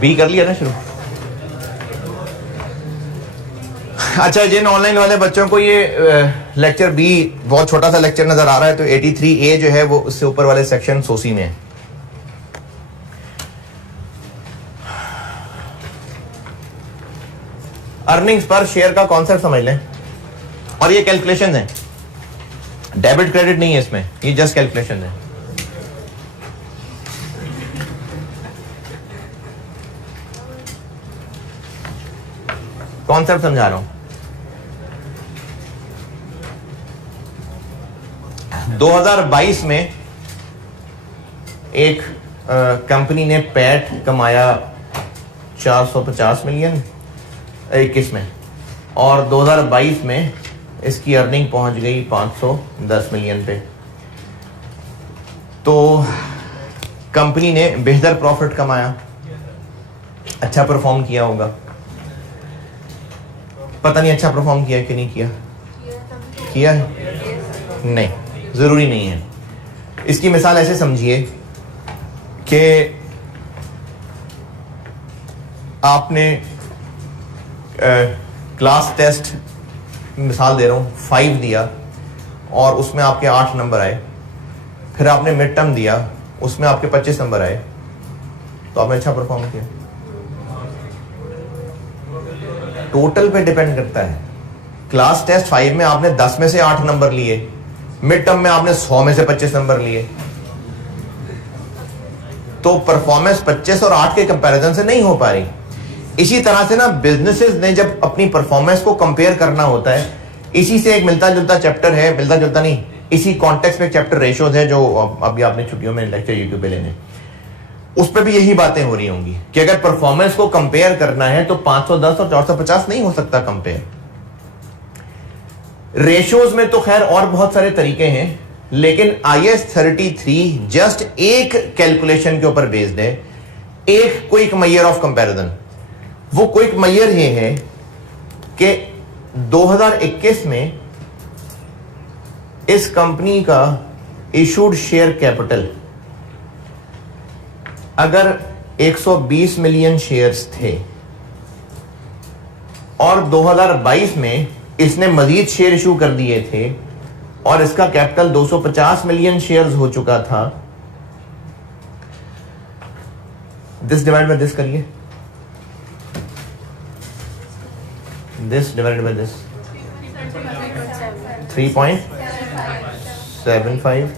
B कर लिया ना शुरू। अच्छा, जिन ऑनलाइन वाले बच्चों को ये लेक्चर बी बहुत छोटा सा लेक्चर नजर आ रहा है, तो 83A जो है वो उससे ऊपर वाले सेक्शन सोसी में है। अर्निंग्स पर शेयर का कॉन्सेप्ट समझ लें, और ये कैलकुलेशन है, डेबिट क्रेडिट नहीं है इसमें, ये जस्ट कैलकुलेशन है। कॉन्सेप्ट समझा रहा हूं। 2022 में एक कंपनी ने पैट कमाया 450 मिलियन 21 में, और 2022 में इसकी अर्निंग पहुंच गई 510 मिलियन पे। तो कंपनी ने बेहतर प्रॉफिट कमाया, अच्छा परफॉर्म किया होगा। पता नहीं अच्छा परफॉर्म किया कि नहीं किया, किया है नहीं, जरूरी नहीं है। इसकी मिसाल ऐसे समझिए कि आपने क्लास टेस्ट, मिसाल दे रहा हूं, 5 दिया और उसमें आपके 8 नंबर आए, फिर आपने मिड टर्म दिया, उसमें आपके 25 नंबर आए, तो आपने अच्छा परफॉर्म किया। टोटल पे डिपेंड करता है। क्लास टेस्ट 5 में आपने 10 में से 8 नंबर लिए, मिड टर्म में आपने 100 में से 25 नंबर लिए, तो परफॉर्मेंस 25 और 8 के कंपैरिजन से नहीं हो पा रही। इसी तरह से ना बिजनेसेस ने जब अपनी परफॉर्मेंस को कंपेयर करना होता है, इसी से एक मिलता जुलता चैप्टर है, मिलता जुलता नहीं, इसी कॉन्टेक्स्ट में चैप्टर रेशोज है जो अभी आपने छुट्टियों में लेक्चर यूट्यूब पे लेने, उस पर भी यही बातें हो रही होंगी कि अगर परफॉर्मेंस को कंपेयर करना है तो 510 और 450 नहीं हो सकता कंपेयर। रेशोज में तो खैर और बहुत सारे तरीके हैं, लेकिन IAS 33 जस्ट एक कैलकुलेशन के ऊपर बेस्ड है, एक क्विक मेजर ऑफ कंपैरिजन। वो क्विक मेजर ये है कि 2021 में इस कंपनी का इशूड शेयर कैपिटल अगर 120 मिलियन शेयर्स थे और 2022 में इसने मजीद शेयर इशू कर दिए थे और इसका कैपिटल 250 मिलियन शेयर्स हो चुका था, दिस डिवाइड बाय दिस करिए, दिस डिवाइडेड बाय दिस 3.75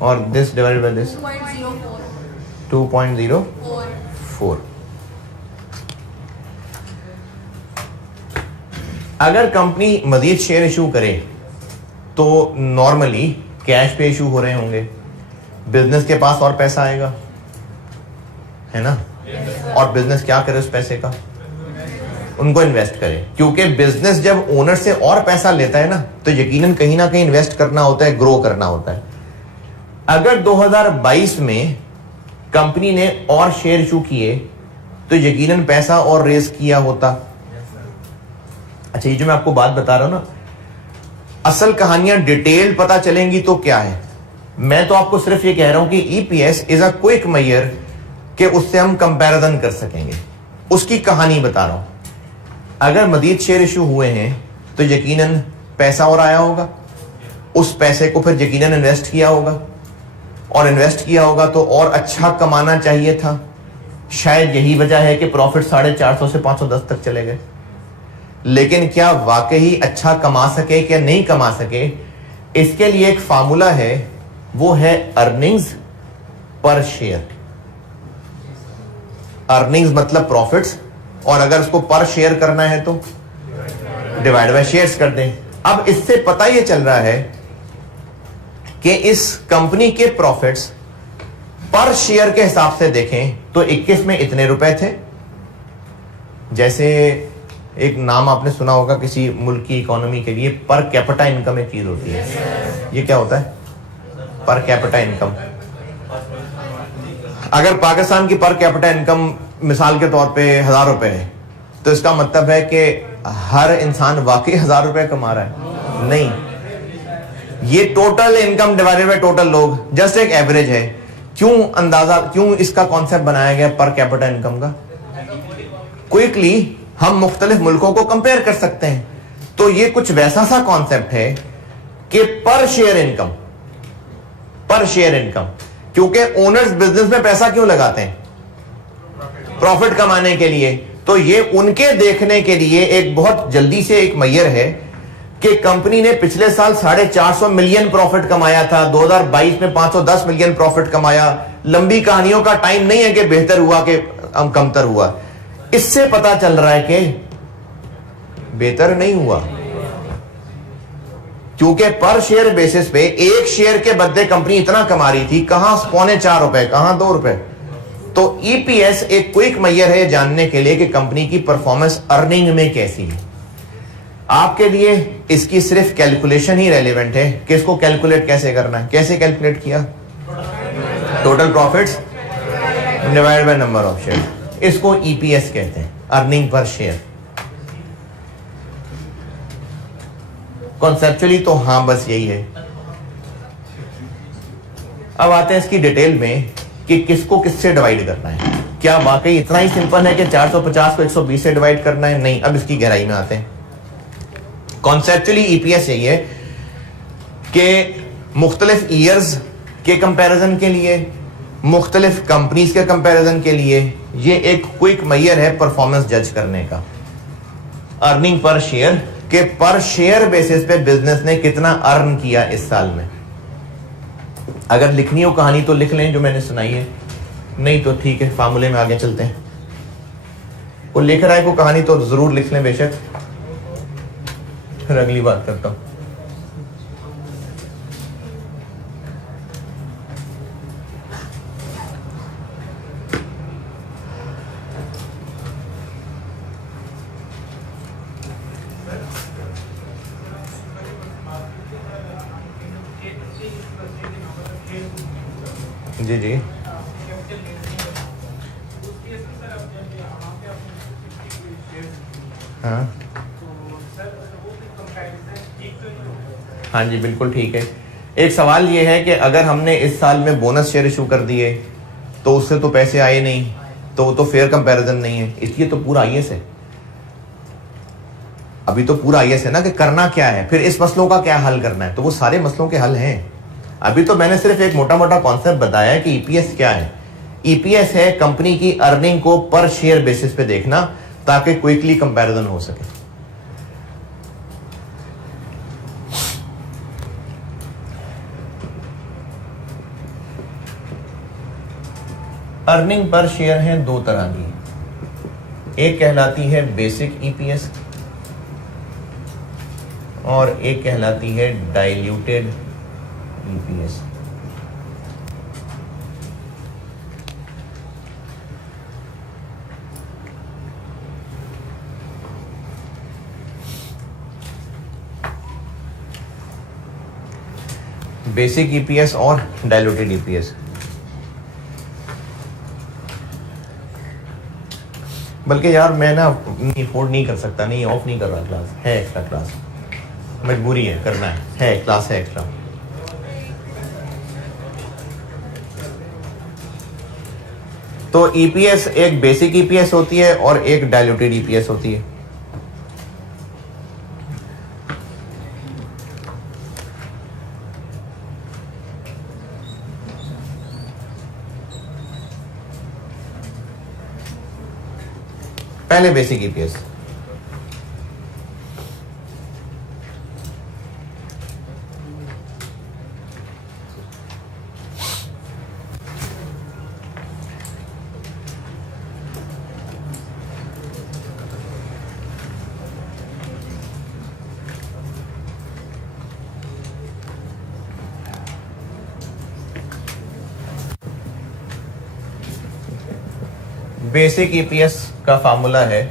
और दिस डिवाइडेड बाय दिस 2.04। अगर कंपनी मजीद शेयर इशू करे तो नॉर्मली कैश पे इशू हो रहे होंगे, बिजनेस के पास और पैसा आएगा, है ना? और बिजनेस क्या करे उस पैसे का? उनको इन्वेस्ट करे, क्योंकि बिजनेस जब ओनर से और पैसा लेता है ना तो यकीनन कहीं ना कहीं इन्वेस्ट करना होता है, ग्रो करना होता है। अगर 2022 में कंपनी ने और शेयर इशू किए तो यकीनन पैसा और रेज किया होता। अच्छा, ये जो मैं आपको बात बता रहा हूं ना, असल कहानियां डिटेल पता चलेंगी तो क्या है, मैं तो आपको सिर्फ ये कह रहा हूं कि EPS is a quick measure कि उससे हम कंपैरिजन कर सकेंगे, उसकी कहानी बता रहा हूं। अगर मजीद शेयर इशू हुए हैं तो यकीनन पैसा और आया होगा, उस पैसे को फिर यकीनन इन्वेस्ट किया होगा, और इन्वेस्ट किया होगा तो और अच्छा कमाना चाहिए था। शायद यही वजह है कि प्रॉफिट 450 से 510 तक चले गए। लेकिन क्या वाकई अच्छा कमा सके क्या नहीं कमा सके, इसके लिए एक फार्मूला है, वो है अर्निंग्स पर शेयर। अर्निंग्स मतलब प्रॉफिट्स, और अगर उसको पर शेयर करना है तो डिवाइड बाय शेयर्स कर दें। अब इससे पता यह चल रहा है कि इस कंपनी के प्रॉफिट्स पर शेयर के हिसाब से देखें तो 21 में इतने रुपए थे। जैसे एक नाम आपने सुना होगा किसी मुल्क की इकोनॉमी के लिए, पर कैपिटा इनकम एक चीज होती है। ये क्या होता है? Per capita income. अगर पाकिस्तान की पर कैपिटा इनकम मिसाल के तौर पे 1000 रुपए है, तो इसका मतलब है कि हर इंसान वाकई 1000 रुपए कमा रहा है? नहीं, ये total income divided by total लोग, जस्ट एक एवरेज है। क्यों इसका कॉन्सेप्ट बनाया गया पर कैपिटा इनकम का? क्विकली हम मुख्तलिफ मुल्कों को कंपेयर कर सकते हैं। तो ये कुछ वैसा सा कॉन्सेप्ट है कि पर शेयर इनकम, क्योंकि ओनर्स बिजनेस में पैसा क्यों लगाते हैं? प्रॉफिट कमाने के लिए। तो ये उनके देखने के लिए एक बहुत जल्दी से एक मैयर है कि कंपनी ने पिछले साल 450 मिलियन प्रॉफिट कमाया था, 2022 में 510 मिलियन प्रॉफिट कमाया। लंबी कहानियों का टाइम नहीं है कि बेहतर हुआ कि कमतर हुआ। इससे पता चल रहा है कि बेहतर नहीं हुआ, क्योंकि पर शेयर बेसिस पे एक शेयर के बदले कंपनी इतना कमा रही थी, कहां ₹4.25, कहां ₹2। तो ईपीएस एक क्विक मैयर है जानने के लिए कि कंपनी की परफॉर्मेंस अर्निंग में कैसी है। आपके लिए इसकी सिर्फ कैलकुलेशन ही रेलेवेंट है कि इसको कैलकुलेट कैसे करना है। कैसे कैलकुलेट किया? Total profits divide by number of share. इसको ईपीएस कहते हैं, अर्निंग पर शेयर। कॉन्सेप्चुअली तो हाँ बस यही है। अब आते हैं इसकी डिटेल में कि किसको किससे डिवाइड करना है। क्या वाकई इतना ही सिंपल है कि 450 को 120 से डिवाइड करना है? नहीं। अब इसकी गहराई में आते हैं। कॉन्सेप्चुअली ईपीएस यही है कि मुख्तलिफ ईयर्स के कंपैरिजन के लिए, मुख्तलिफ कंपनीज के कंपैरिजन के लिए ये एक क्विक मैयर है परफॉर्मेंस जज करने का। अर्निंग पर शेयर के पर शेयर बेसिस पे बिजनेस ने कितना अर्न किया इस साल में। अगर लिखनी हो कहानी तो लिख लें जो मैंने सुनाई है, नहीं तो ठीक है फार्मूले में आगे चलते हैं। वो लिख रहा है को कहानी तो जरूर लिख लें बेशक, फिर अगली बात करता हूं। जी जी हाँ हाँ जी बिल्कुल ठीक है। एक सवाल ये है कि अगर हमने इस साल में बोनस शेयर इशू कर दिए तो उससे तो पैसे आए नहीं, तो वो तो फेयर कंपैरिजन नहीं है। इसलिए तो पूरा आईएस है, अभी तो पूरा आईएस है ना कि करना क्या है, फिर इस मसलों का क्या हल करना है। तो वो सारे मसलों के हल हैं। अभी तो मैंने सिर्फ एक मोटा मोटा कॉन्सेप्ट बताया है कि ईपीएस क्या है। ईपीएस है कंपनी की अर्निंग को पर शेयर बेसिस पे देखना ताकि क्विकली कंपैरिजन हो सके। अर्निंग पर शेयर है दो तरह की, एक कहलाती है बेसिक ईपीएस और एक कहलाती है डाइल्यूटेड ईपीएस। बेसिक ईपीएस और डाइल्यूटेड ईपीएस। बल्कि यार मैं ना अफोर्ड नहीं कर सकता, नहीं ऑफ नहीं कर रहा, क्लास है एक्स्ट्रा क्लास, मजबूरी है करना है क्लास है एक्स्ट्रा। तो ईपीएस एक बेसिक ईपीएस होती है और एक डाइल्यूटेड ईपीएस होती है। पहले बेसिक ईपीएस। बेसिक ईपीएस का फार्मूला है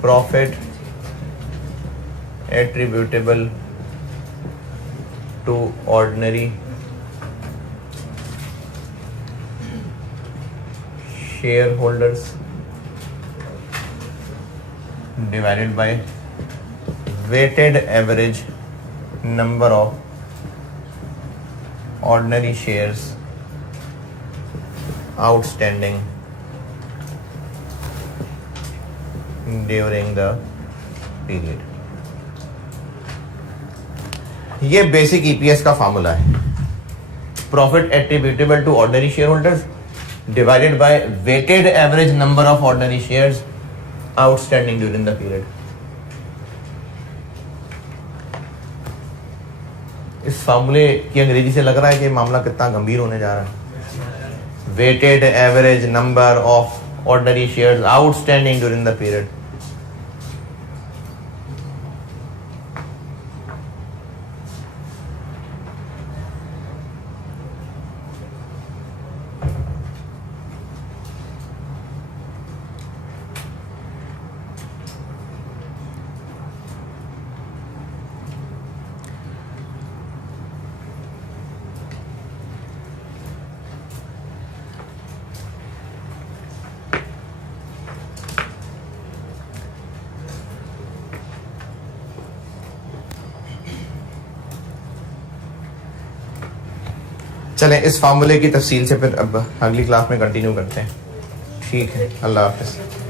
profit attributable to ordinary share holders divided by weighted average number of ordinary shares outstanding during the period. ये बेसिक ईपीएस का फॉर्मूला है. Profit attributable to ordinary share holders divided by weighted average number of ordinary shares outstanding during the period. इस फॉर्मूले की अंग्रेजी से लग रहा है कि मामला कितना गंभीर होने जा रहा है. Weighted average number of ordinary shares outstanding during the period. चलें इस फार्मूले की तफसील से फिर अब अगली क्लास में कंटिन्यू करते हैं. ठीक है, अल्लाह हाफ़िज़.